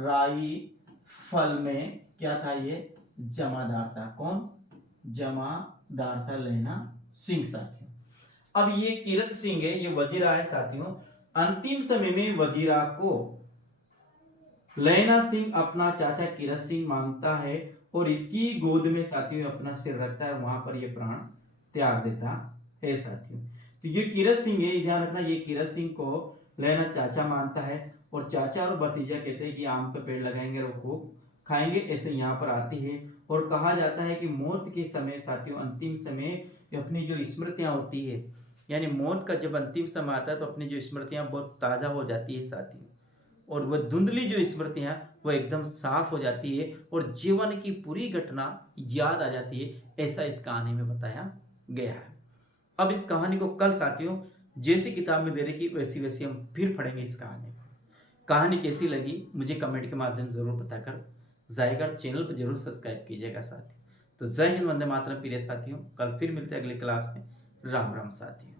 राइफल में क्या था? ये जमादार था। कौन? जमादार था लैना सिंह साथियों। अब ये कीरत सिंह है, ये वजीरा है साथियों। अंतिम समय में वजीरा को लैना सिंह अपना चाचा कीरत सिंह मांगता है और इसकी गोद में साथियों अपना सिर रखता है, वहां पर ये प्राण त्याग देता है साथियों। तो ये कीरत सिंह है, ध्यान रखना, ये कीरत सिंह को लैना चाचा मानता है और चाचा और भतीजा कहते हैं कि आम का पेड़ लगाएंगे और खूब खाएंगे, ऐसे यहाँ पर आती है। और कहा जाता है कि मौत के समय साथियों, अंतिम समय अपनी जो स्मृतियां होती है, यानी मौत का जब अंतिम समय आता है तो अपनी जो स्मृतियां बहुत ताज़ा हो जाती है साथियों, और वह धुंधली जो स्मृतियां वह एकदम साफ हो जाती है और जीवन की पूरी घटना याद आ जाती है, ऐसा इस कहानी में बताया गया है। अब इस कहानी को कल साथियों जैसी किताब में दे रखी वैसी वैसी हम फिर पढ़ेंगे इस कहानी को। कहानी कैसी लगी मुझे कमेंट के माध्यम से जरूर बताकर जाएगा, चैनल पर जरूर सब्सक्राइब कीजिएगा साथियों। तो जय हिंद, वंदे मातरम प्रिय साथियों, कल फिर मिलते हैं अगले क्लास में। राम राम साथियों।